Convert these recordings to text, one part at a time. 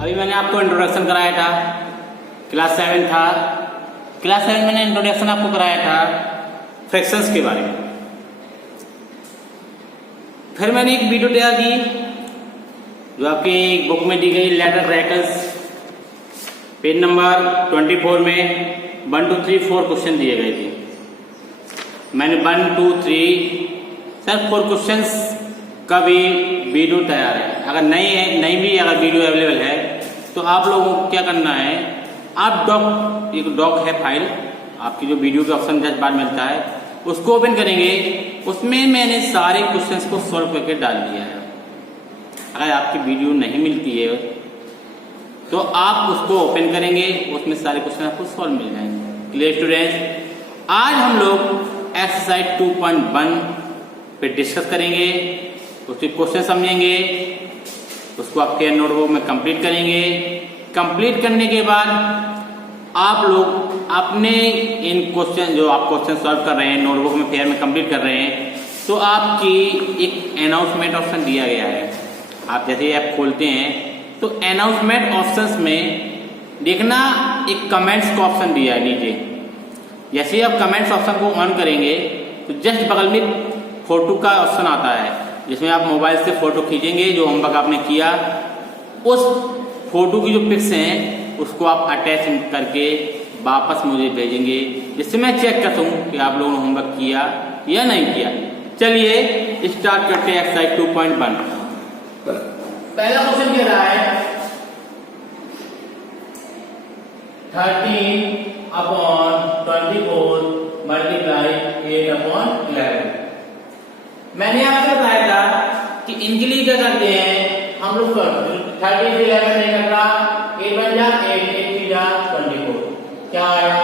अभी मैंने आपको इंट्रोडक्शन कराया था, क्लास 7 था। क्लास 7 मैंने इंट्रोडक्शन आपको कराया था फ्रैक्शंस के बारे में। फिर मैंने एक वीडियो तैयार की जो आपकी बुक में दी गई लेटर रैकल्स, पेज नंबर 24 में 1 2 3 4 क्वेश्चन दिए गए थे। मैंने 1 2 3 सर 4 क्वेश्चंस का भी वीडियो तैयार है। अगर नहीं भी अगर वीडियो अवेलेबल है तो आप लोगों को क्या करना है, आप एक डॉक है फाइल आपकी जो वीडियो के ऑप्शन जस्ट बाद मिलता है, उसको ओपन करेंगे। उसमें मैंने सारे क्वेश्चंस को सॉल्व करके डाल दिया है। अगर आपकी वीडियो नहीं मिलती है तो आप उसको ओपन करेंगे, उसमें सारे क्वेश्चन आपको सॉल्व मिल जाएंगे। क्लियर स्टूडेंट्स, आज हम लोग एक्सरसाइज 2.1 पे डिस्कस करेंगे, उसके क्वेश्चन समझेंगे, उसको आपके नोटबुक में कंप्लीट करेंगे। कंप्लीट करने के बाद आप लोग अपने इन क्वेश्चन जो आप क्वेश्चन सॉल्व कर रहे हैं नोटबुक में फेयर में कंप्लीट कर रहे हैं, तो आपकी एक अनाउंसमेंट ऑप्शन दिया गया है। आप जैसे ही ऐप खोलते हैं तो अनाउंसमेंट ऑप्शंस में देखना एक कमेंट्स का ऑप्शन दिया है नीचे। जैसे ही आप कमेंट्स ऑप्शन को ऑन करेंगे तो जस्ट बगल में फोटो का ऑप्शन आता है, जिसमें आप मोबाइल से फोटो खींचेंगे जो होमवर्क आपने किया, उस फोटो की जो पिक्स हैं उसको आप अटैच करके वापस मुझे भेजेंगे, जिससे मैं चेक कर सकूं कि आप लोगों ने होमवर्क किया या नहीं किया। चलिए स्टार्ट करते हैं एक्सरसाइज 2.1। पहला क्वेश्चन कह रहा है 13/24 मल्टीप्लाई 8/11। मैंने आपसे बताया था कि इनके लिए क्या करते हैं हम लोग, 30 से 11 नहीं करना, 8 बन जा 8 3 जा 24। क्या आया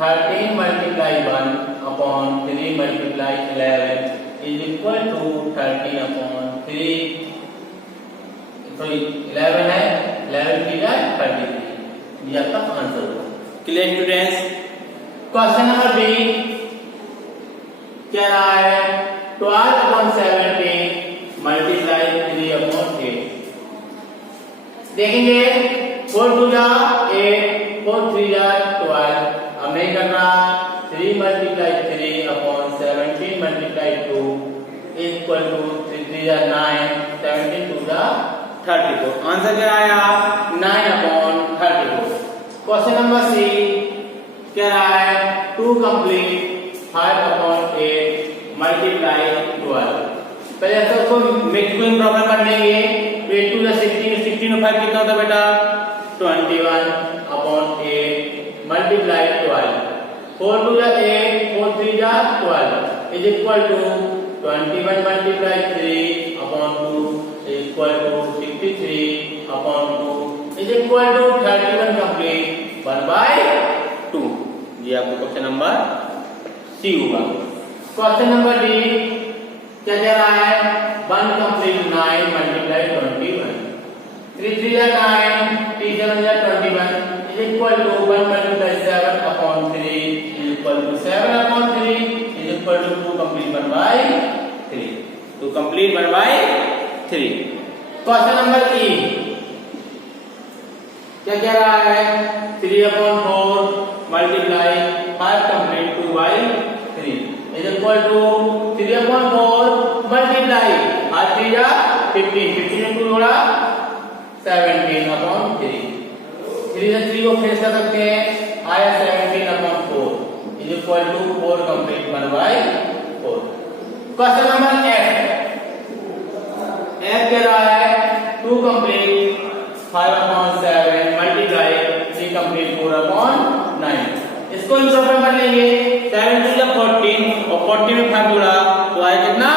13 multiply 1/3 multiply 11 is equal to 13/3। Sorry 11 है, 11 3 जा 33। ये आपका आंसर होगा। Clear students, question number B क्या रहा है 12/17 मल्टीप्लाई 3/8। देखेंगे 4 2 जा 8 4 3 जा 12। अब नहीं करना, 3 मल्टीप्लाई 3/17 मल्टीप्लाई 2 इक्वल टू 3 3 जा 9 17 2 जा 34। आंसर क्या आया 9/34। क्वेश्चन नंबर सी क्या रहा है 2 कंप्लीट 5/8 मल्टीप्लाई 12। पहले तो उसको मैक्सिमम प्रॉब्लम कर लेंगे। 8 2 16 16 और 5 कितना होता है बेटा 21/8 multiply 12। 4 2 8 4 3 12 is equal to 21 multiply 3/2 equal to 63/2 is equal to 31 complete 1/2। ये आपको क्वेश्चन नंबर सी होगा। क्वेश्चन नंबर डी क्या कह रहा है 1 कंप्लीट 9 मल्टीप्लाई 21। 3 3 जा 9 3 7 जा 21 is equal to 1 multiply 7/3 is equal to 7/3 is equal to 2 complete 1/3। 2 complete 1/3। Question number E क्या कह रहा है 3/4 multiply 5 complete 2/3 is equal to 3/4 multiply 8 3 जा 15 15 में 2 जोड़ा 17/3। 3 से 3 को फेस कर सकते हैं, आया 17/4 is equal to 4 complete 1/4। Question number F कह रहा है 2 कंप्लीट 5/7 मल्टीप्लाई 3 कंप्लीट 4/9। इसको इंप्रूव कर लेंगे। 7 2 जा 14 और 14 में 5 जोड़ा तो आया कितना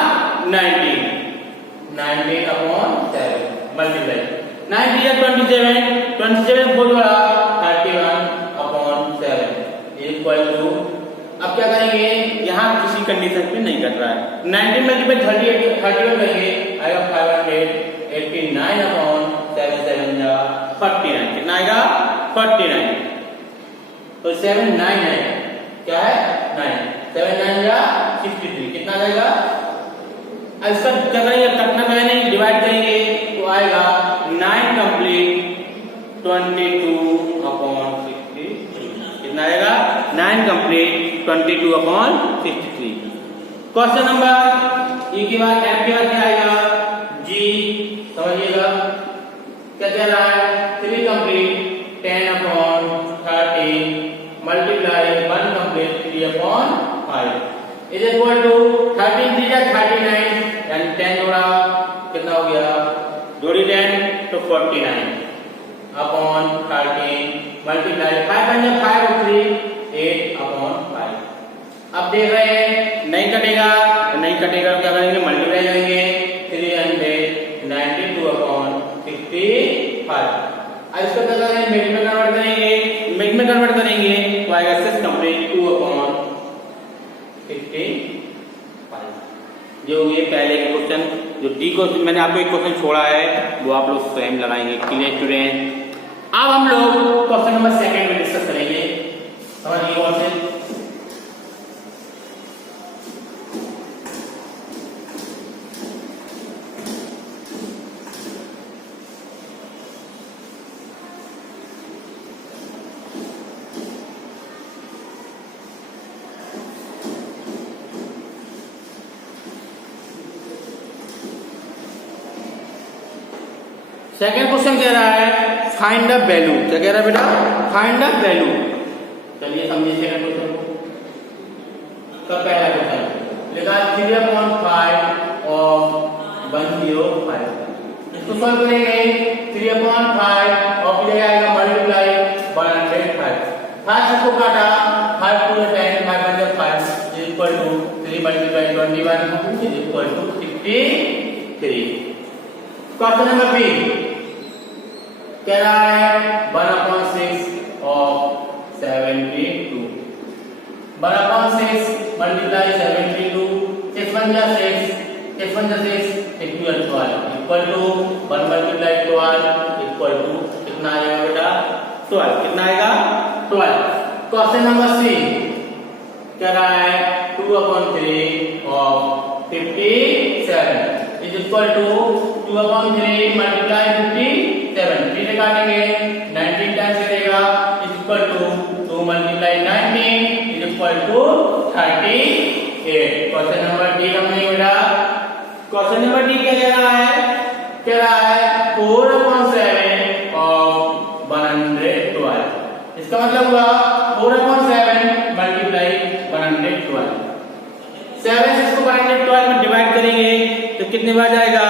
19 19/7 मल्टीप्लाई 9 3 जा 27 27 में 4 जोड़ा 31/7 इक्वल टू, अब क्या करेंगे यहाँ किसी कंडीशन पे नहीं कर रहा है, 19 मल्टीप्लाई 31 करेंगे आएगा 589/7 7 जा 49। कितना आएगा 49। तो 7 9 है, क्या है 9 7 9 जा 63। कितना आएगा, इसका क्या करेंगे कटना है नहीं डिवाइड करेंगे तो आएगा 9 कंप्लीट कंप्लीट 22/63। क्वेश्चन नंबर ई के बाद एफ के बाद क्या आएगा जी, समझिएगा क्या कह रहा है 3 complete 10/30 multiply 1 complete 3/5 is equal to 13 3 39 यानी 10 जोड़ा कितना हो गया, जोड़ी 10 तो 49/13 मल्टीप्लाई 5 5 और 3 8/5। अब देख रहे हैं नहीं कटेगा तो नहीं कटेगा तो क्या करेंगे, मल्टीप्लाई करेंगे 392/65। अब इसको क्या करेंगे, मिड में कन्वर्ट करेंगे, मिड में कन्वर्ट करेंगे तो आएगा 6 कंप्लीट 2/65। जो ये पहले के क्वेश्चन, जो डी को मैंने आपको एक क्वेश्चन छोड़ा है वो आप लोग स्वयं लगाएंगे। क्लियर स्टूडेंट, अब हम लोग क्वेश्चन नंबर सेकंड में डिस्कस करेंगे। समझिए क्वेश्चन, सेकंड क्वेश्चन कह रहा है फाइंड द वैल्यू। क्या कह रहा है बेटा, फाइंड द वैल्यू। चलिए समझिए सेकंड क्वेश्चन को। तो पहला क्वेश्चन लिखा 3/5 ऑफ 105। इसको सॉल्व करेंगे 3/5 और फिर आएगा मल्टीप्लाई 105। फर्स्ट इसको काटा 5 2 10 5 5 is equal to 3 multiply 21 is equal to 63। Question number B कह रहा है 1/6 ऑफ 72। 1/6 मल्टीप्लाई 72 6 1 जा 6 6 1 जा 6 6 2 12 equal to 1 multiply 12 equal to कितना आएगा बेटा 12। कितना आएगा 12। क्वेश्चन नंबर सी कह रहा है 2/3 of 57 is equal to 2/3 multiply 57 3 से काटेंगे 19 टाइम्स करेगा is equal to 2 multiply 19 is equal to 38। Question number D हमने बेटा। क्वेश्चन नंबर डी क्या कह रहा है, कह रहा है 4/7 ऑफ 112। इसका मतलब हुआ 4/7 मल्टीप्लाई 112। 7 से इसको 112 में डिवाइड करेंगे तो कितने बार जाएगा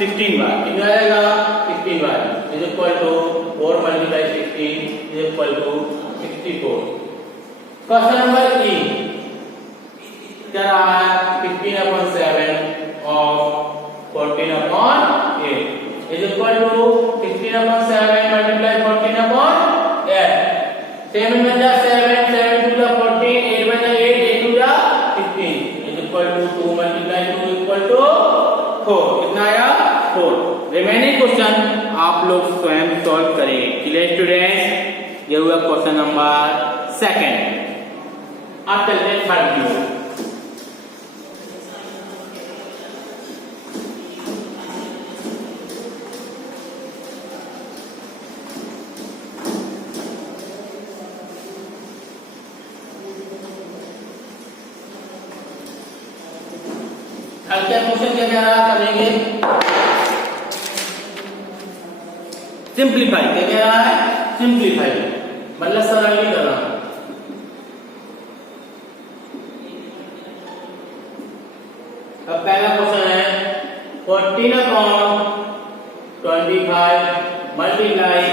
16 बार। कितना आएगा 16 बार is equal to 4 multiply 16 is equal to 64। Question number E क्या रहा है 15/7 of 14/8 is equal to 15/7 multiply 14/8। 7 में जा 7 7 2 जा 14 8 में जा 8 8 2 जा 15 is equal to 2 multiply 2 equal to 4। कितना आया 4। रिमेनिंग क्वेश्चन आप लोग स्वयं सॉल्व करेंगे। क्लियर स्टूडेंट्स, ये हुआ क्वेश्चन नंबर सेकंड। अब चलते हैं थर्ड की ओर। क्वेश्चन क्या कह रहा करेंगे सिंप्लीफाई। क्या कह रहा है सिंप्लीफाई मतलब सरलीकरण। अब पहला क्वेश्चन है 14/25 मल्टीप्लाई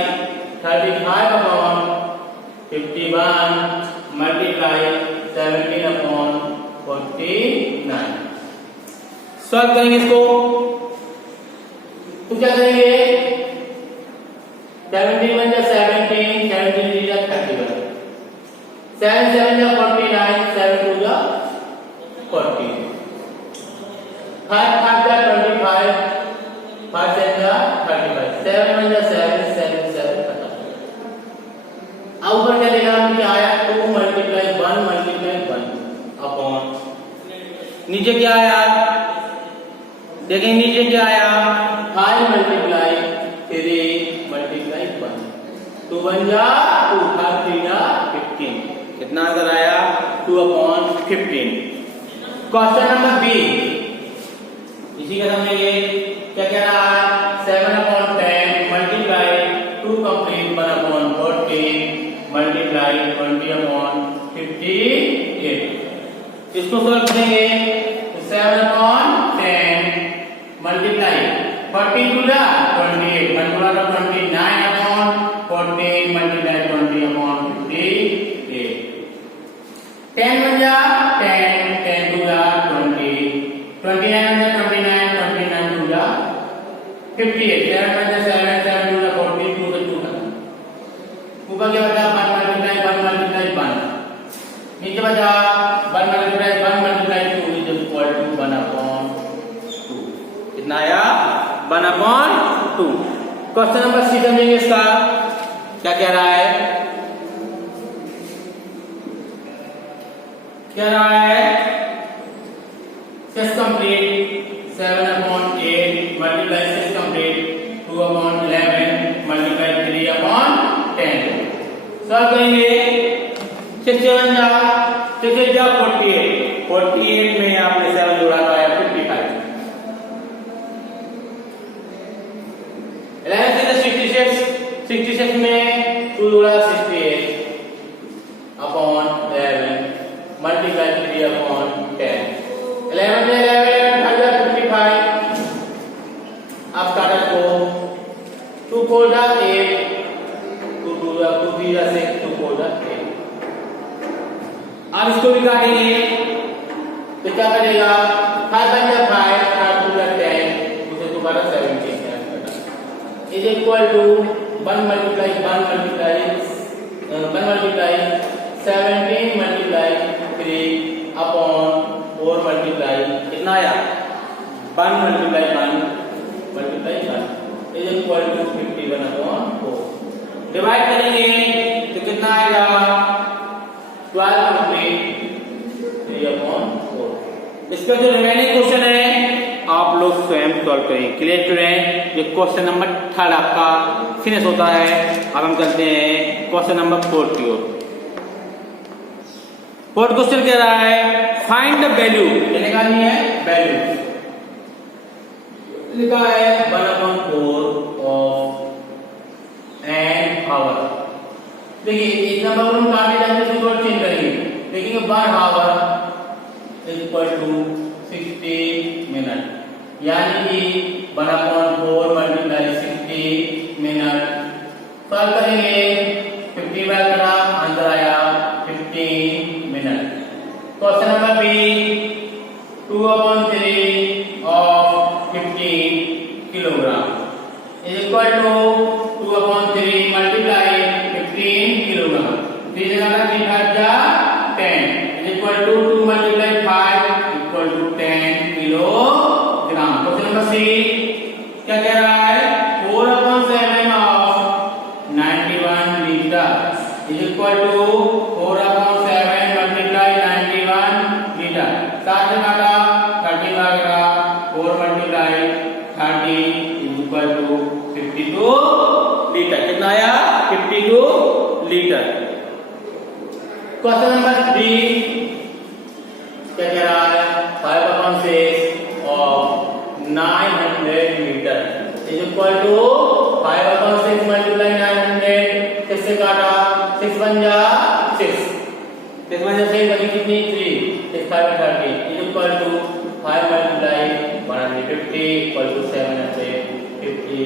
35/51 मल्टीप्लाई 17/49। सॉल्व करेंगे इसको तो क्या करेंगे 17 1 जा 17 17 3 जा 31 7 7 जा 49 7 2 जा 40 5 5 जा 25 5 7 जा 35 7 1 जा 7 7 7 अब ऊपर क्या लिखा हमने क्या आया 2 मल्टीप्लाई 1 मल्टीप्लाई 1 अपॉन नीचे क्या आया देखेंगे नीचे क्या आया 5 मल्टीप्लाई 3 मल्टीप्लाई 1 2 1 जा 2 5 3 जा 15 कितना आंसर आया 2/15। क्वेश्चन नंबर बी, इसी का समझेंगे क्या कह रहा है, 7/10 मल्टीप्लाई 2 कंप्लीट 1/14 मल्टीप्लाई 20/58। इसको सॉल्व करेंगे तो 7/10 multiply 40 to the 28 multiply 29/14 multiply 20/58। 10 बन जा 10 टू द 20 29 बन जा 29 टू द 58 7 बन जा 7 टू द 40 2 से 2 खत्म। ऊपर क्या बचा 1 मल्टीप्लाई 1 नीचे बचा 1 मल्टीप्लाई 2 इज इक्वल टू 1/2। कितना आया 1/2। क्वेश्चन नंबर सी समझेंगे इसका क्या कह रहा है, क्या रहा है 6 complete 7/8 multiply 6 complete 2/11 multiply 3/10। Solve करेंगे 6 7 जा 48 में आपने 7 जोड़ा तो आया 55। 11 66 में 2 जोड़ा 68 अपॉन 11 मल्टीप्लाई 3/10। 11 में 11 55। अब काटा को 2 4 जा 8 2 3 जा 6 2 4 जा 8। अब इसको भी काटेंगे तो क्या बनेगा 5 बन जा 5 5 2 जा 10 उसे दोबारा 17 is equal to 1 multiply 17 multiply 3 upon 4 multiply कितना आया 1 multiply 1 is equal to 51/4। Divide करेंगे तो कितना आएगा 12 कंप्लीट 3/4। इसका जो रिमेनिंग क्वेश्चन है आप लोग स्वयं सॉल्व करें। क्लियर करें, ये क्वेश्चन नंबर 3 आपका फिनिश होता है। अब हम चलते हैं क्वेश्चन नंबर 4 की ओर। 4th क्वेश्चन कह रहा है फाइंड द वैल्यू, निकालनी है वैल्यू। लिखा है 1/4 ऑफ एन आवर। देखिए इस नंबर को हम काटे जाते हैं तो चेंज करेंगे। देखिए 1 आवर इक्वल टू 60 मिनट, यानी कि 1/4 मल्टीप्लाई 60 मिनट। सॉल्व करेंगे 50 बार करा आंसर आया 15 minute. Question number B 2/3 of 15 kilogram is equal to 2/3 multiply 15 kilogram. 3 जगह 3 5 जा 10 is equal to 2 multiply 5 equal to 10 kilogram. Question number C क्या कह रहा है 4/7 of 91 litre is equal to 4/7 multiply 91 litre. 7 से काटा 30 बार करा 4 multiply 30 is equal to 52 litre. कितना आया 52 लीटर। क्वेश्चन नंबर बी क्या कह रहा है 5/6 of 900 metre is equal to 5/6 multiply 900 किससे काटा 6 बन जा 6 बनी कितनी 3 6 5 30 is equal to 5 multiply 150 equal to 750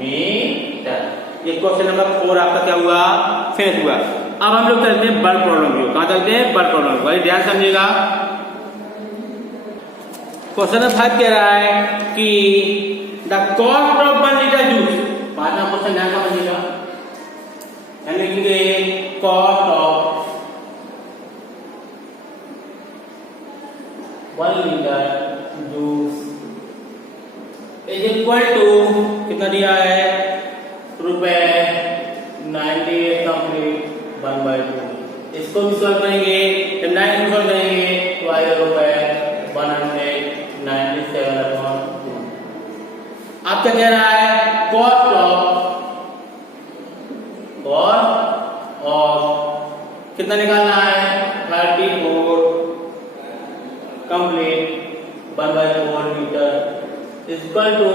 metre. ये क्वेश्चन नंबर 4 आपका क्या हुआ फिनिश हुआ। अब हम लोग चलते हैं बल्ब प्रॉब्लम की। कहां चलते हैं बल्ब प्रॉब्लम। भाई ध्यान समझिएगा। क्वेश्चन नंबर 5 कह रहा है कि the cost of 1 litre juice. पांचवा क्वेश्चन ध्यान समझिएगा। हम लिखेंगे cost of 1 litre juice is equal to कितना दिया है ₹98 कंप्लीट 1/2। इसको भी सॉल्व करेंगे। जब 9 को सॉल्व करेंगे तो आएगा ₹197/2। आप क्या कह रहा है कॉस्ट ऑफ कितना निकालना है 34 इक्वल टू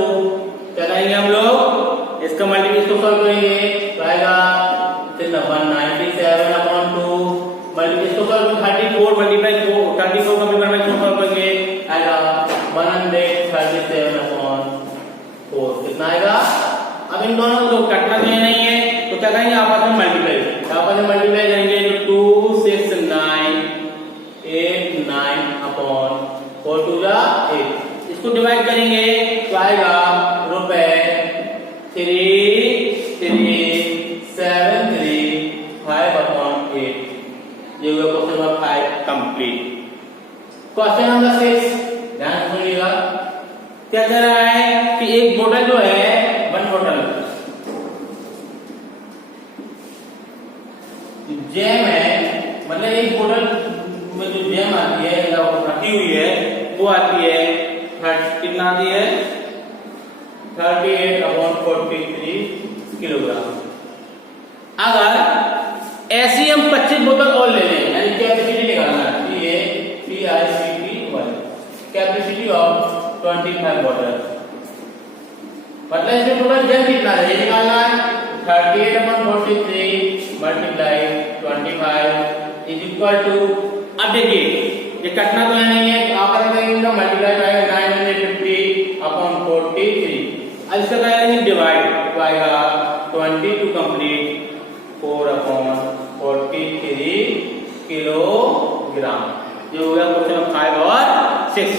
क्या करेंगे हम लोग, इसका मल्टीप्लिकेशन को सॉल्व करेंगे तो आएगा 197 अपॉन 2 मल्टीप्लिकेशन को सॉल्व 34 मल्टीप्लाई 4 34 का पेपर में क्यों सॉल्व करेंगे आएगा 137 अपॉन 4 कितना आएगा। अब इन दोनों को काटना तो नहीं है तो क्या करेंगे आपस में मल्टीप्लाई करेंगे तो 2 6 9 8 9 अपॉन 4 2 जा 8 इसको डिवाइड करेंगे तो आएगा रुपए 3 3 7 3 5 अपॉन 8 ये हुआ question number 5 complete. Question number 6 ध्यान से सुनिएगा क्या कह रहा है कि एक बोतल जो है वन बोतल जैम है, मतलब एक बोतल में जो जैम आती है या रखी हुई है वो आती है कितना आती है 38 अपॉन 43 किलोग्राम। अगर ऐसी हम 25 बोतल और ले लें यानी कैपेसिटी निकालना है ये PICT कैपेसिटी ऑफ 25 बोतल मतलब इसमें टोटल जैम कितना है ये निकालना है 38 upon 43 multiply 25 is equal to. अब देखिए ये कटना तो नहीं है तो आप करेंगे मल्टीप्लाई आएगा 950 अपॉन 43 अब इसका करेंगे डिवाइड तो आएगा 22 कंप्लीट 4 अपॉन 43 किलोग्राम। ये हो गया क्वेश्चन नंबर 5 और 6।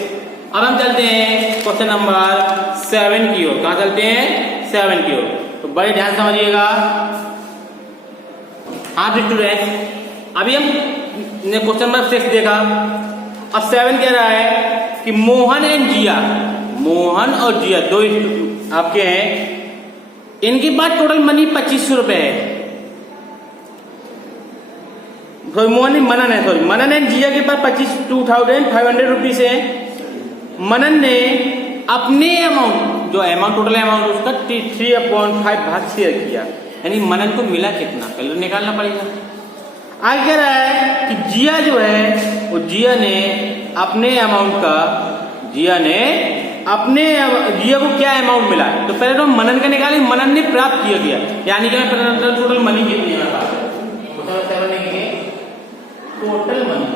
अब हम चलते हैं क्वेश्चन नंबर 7 की ओर। कहां चलते हैं 7 की ओर तो बड़े ध्यान समझिएगा। हाँ स्टूडेंट अभी हमने क्वेश्चन नंबर 6 देखा अब 7 कह रहा है कि मोहन और जिया दो आपके हैं इनके पास टोटल मनी 2500 रुपए है। मनन एंड जिया के पास 2500 रुपीज है। मनन ने अपने अमाउंट जो अमाउंट टोटल अमाउंट उसका 3/5 भाग शेयर किया यानी मनन को मिला कितना पहले निकालना पड़ेगा। आगे कह रहा है कि जिया जो है वो जिया को क्या अमाउंट मिला तो पहले तो मनन का निकाले मनन ने प्राप्त किया गया यानी कि टोटल मनी कितनी है टोटल मनी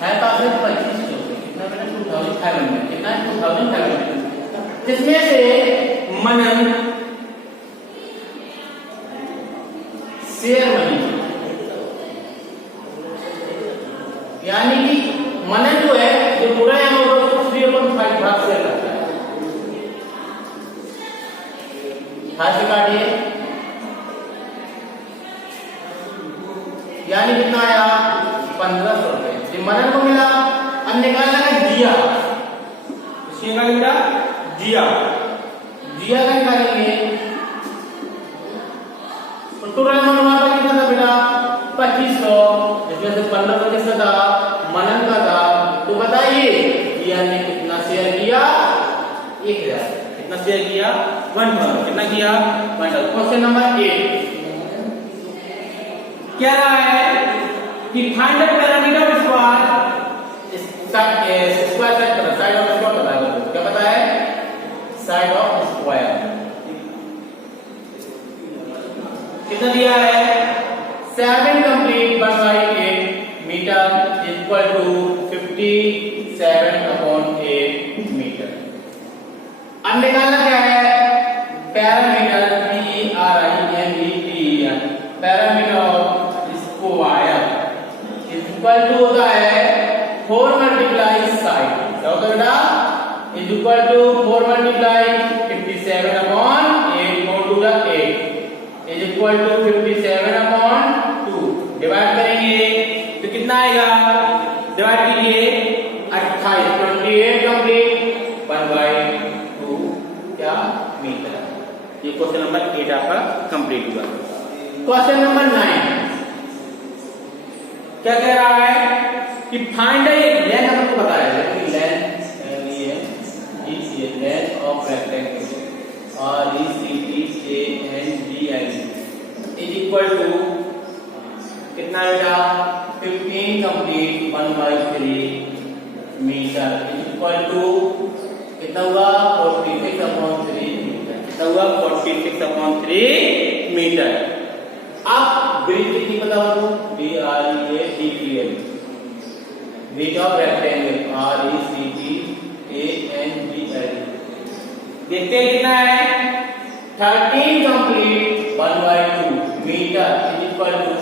है पास 2500 कितना बना 2500 कितना 2500 जिसमें से मनन शेयर मनी यानी कि मनन जो है जो पूरा अमाउंट उसको 3/5 भाग शेयर करता है। हाथ से काटिए यानी कितना आया 1500 रुपए मनन को मिला। अब निकालना है जिया का निकालेंगे तो टोटल अमाउंट हमारे पास कितना था बेटा 2500 इसमें से 15 किसका था मनन का था। तो बताइए जिया ने कितना शेयर किया 1000 कितना शेयर किया 1000 कितना किया 1000। क्वेश्चन नंबर 8 क्या रहा है कि find the parameter of square side of square बता दो क्या पता है साइड ऑफ स्क्वायर कितना दिया है 7 complete 1/8 metre equal to 57/8 metre. अब निकालना क्या है perimeter PERIMETER perimeter of square equal to होता है 4 मल्टीप्लाई साइड क्या होता है बेटा is equal to 4 multiply 57/8 4 2 8 is equal to 57/2 divide करेंगे तो कितना आएगा डिवाइड कीजिए 28 28 कंप्लीट 1/2 क्या मीटर। ये क्वेश्चन नंबर 8 आपका कंप्लीट हुआ। क्वेश्चन नंबर 9 क्या कह रहा है कि फाइंड लेंथ हमको बताया है कि लेंथ ऑफ रेक्टेंगल और ECTANGIC इज इक्वल टू कितना बेटा 15 कंप्लीट 1/3 मीटर इक्वल टू कितना हुआ 46/3 मीटर। कितना हुआ 46/3 मीटर। अब ब्रीथ कितनी बताओ BREATHL breadth of rectangle RECTANGLE देखते हैं कितना है 13 complete 1/2 metre equal to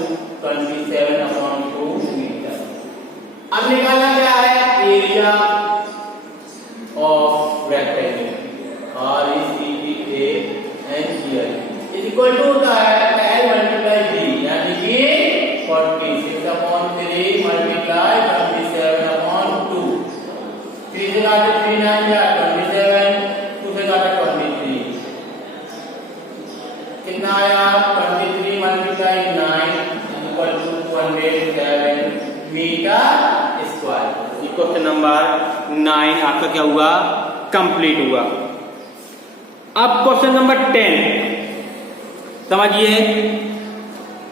27/2 metre. अब निकालना क्या है area of rectangle RECTANGLE equal to होता है L मल्टीप्लाई B यानी कि 46/3 मल्टीप्लाई 27/2 3 से काटे 3 9 या 27 2 से काटे 23 कितना आया 23 multiply 9 equal to 207 metre square. Question number 9 आपका क्या हुआ कंप्लीट हुआ। अब क्वेश्चन नंबर 10 समझिए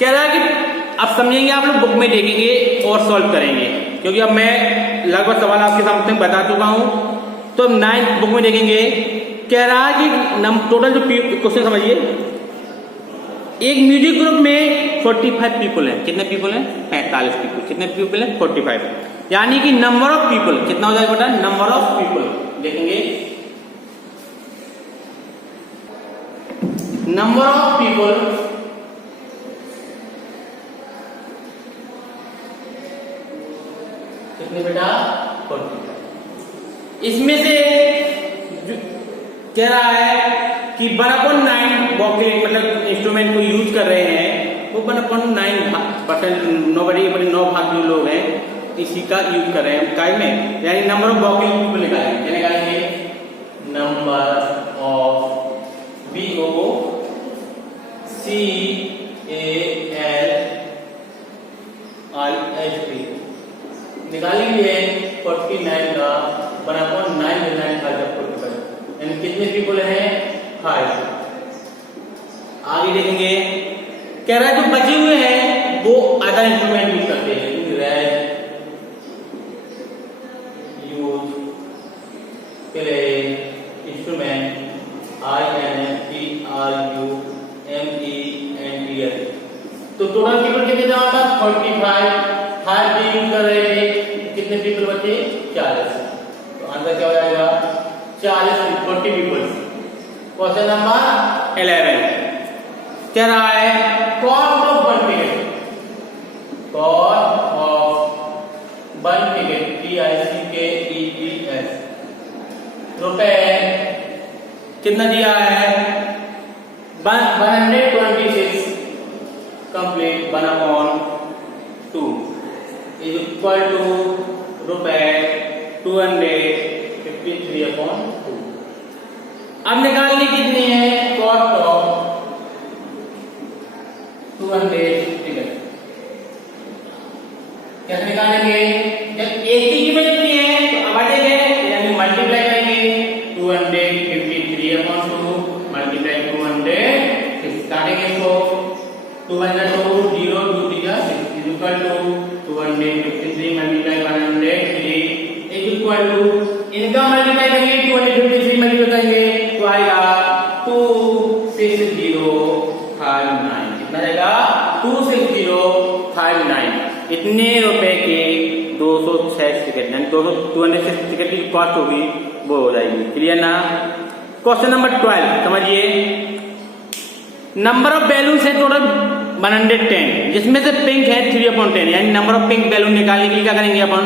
कह रहा है कि अब समझेंगे आप लोग बुक में देखेंगे और सॉल्व करेंगे क्योंकि अब मैं लगभग सवाल आपके सामने बता चुका हूं। तो 9 बुक में देखेंगे कह रहा है कि टोटल जो क्वेश्चन समझिए एक म्यूजिक ग्रुप में 45 पीपल हैं। कितने पीपल हैं 45 पीपल। कितने पीपल हैं 45 यानी कि नंबर ऑफ पीपल कितना हो जाएगा बेटा नंबर ऑफ पीपल देखेंगे नंबर ऑफ पीपल कितने बेटा 45। इसमें से कह रहा है कि 1/9 वोकल मतलब इंस्ट्रूमेंट को यूज कर रहे हैं वो 1/9% 9 भाग जो लोग हैं इसी का यूज कर रहे हैं काय में यानी नंबर ऑफ वोकल पीपल निकालेंगे निकालेंगे नंबर ऑफ VOCALISP निकालेंगे 49 का 1/9 यानी कितने पीपल हैं 5। आगे देखेंगे कह रहा है जो बचे हुए हैं वो अदर इंस्ट्रूमेंट यूज करते हैं red use play instrument INSTRUMENTL। तो टोटल पीपल कितने जमा था 45 5 भी यूज कर रहे थे कितने पीपल बचे 40। तो आंसर क्या हो जाएगा 40 पीपल। क्वेश्चन नंबर 11 कह रहा है cost of one ticket TICKETS रुपए कितना दिया है 126 कंप्लीट 1/2 इज इक्वल टू रुपए 253/2। अब निकालनी कितनी है कॉस्ट ऑफ 200 टिकट कैसे निकालेंगे जब एक की कीमत कितनी है तो बांटेंगे यानी मल्टीप्लाई करेंगे 253/2 मल्टीप्लाई 200 काटेंगे इसको 202 0 2 3 6 is equal to 253 multiply 103 is equal to इनका मल्टीप्लाई करेंगे 253 मल्टीप्लाई करेंगे तो आएगा 26059 कितना आएगा 26059 इतने रुपए के 206 टिकट यानी 206 टिकट की कॉस्ट होगी वो हो जाएगी। क्लियर ना। क्वेश्चन नंबर 12 समझिए नंबर ऑफ बैलून्स है टोटल 110 जिसमें से पिंक है 3/10 यानी नंबर ऑफ पिंक बैलून निकालने के लिए क्या करेंगे अपन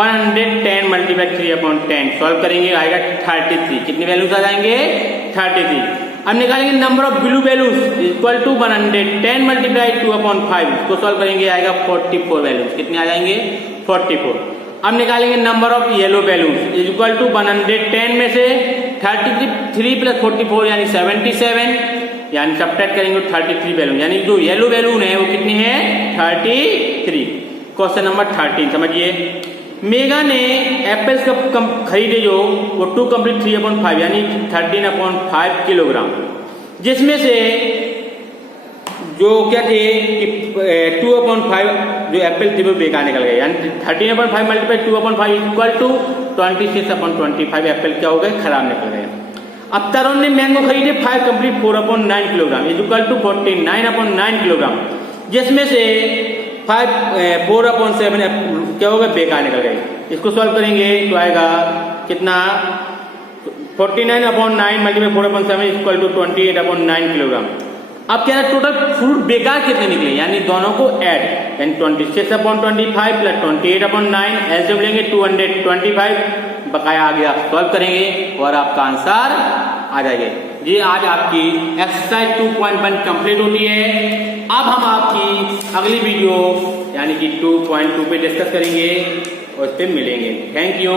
110 मल्टीप्लाई 3/10 सॉल्व करेंगे आएगा 33। कितने बैलून्स आ जाएंगे 33। अब निकालेंगे number of blue balloons equal to 110 multiply 2/5 इसको सॉल्व करेंगे आएगा 44 बैलून्स। कितने आ जाएंगे 44। अब निकालेंगे number of yellow balloons equal to 110 में से 33 + 44 यानी 77 यानी सब्ट्रैक्ट करेंगे 33 बैलून यानी जो येलो बैलून है वो कितने हैं 33। क्वेश्चन नंबर 13 समझिए मेगा ने एप्पल्स का खरीदे जो वो 2 कंप्लीट 3/5 यानी 13/5 किलोग्राम जिसमें से जो क्या थे कि 2/5 जो एप्पल थे वो बेकार निकल गए यानी 13/5 मल्टीप्लाई 2/5 इक्वल टू 26/25 एप्पल क्या हो गए, खराब निकल गए। अब तरुण ने मैंगो खरीदे 5 complete 4/9 kilogram is equal to 49/9 kilogram, जिसमें से 4/7 क्या होगा, बेकार निकल गए। इसको सॉल्व करेंगे तो आएगा कितना, 49/9 multiply 4/7 is equal to 28/9 kilogram. अब क्या है, टोटल फ्रूट बेकार कितने निकले, यानी दोनों को ऐड, यानी 26/25 प्लस 28/9 ऐसे मिलेंगे 225, बकाया आ गया, सॉल्व करेंगे और आपका आंसर आ जाएगा। ये आज आपकी एक्सरसाइज 2.1 कंप्लीट होती है। अब हम आपकी अगली वीडियो यानी कि 2.2 पे डिस्कस करेंगे और उस पे मिलेंगे। Thank you,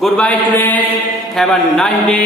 goodbye students, have a nice day.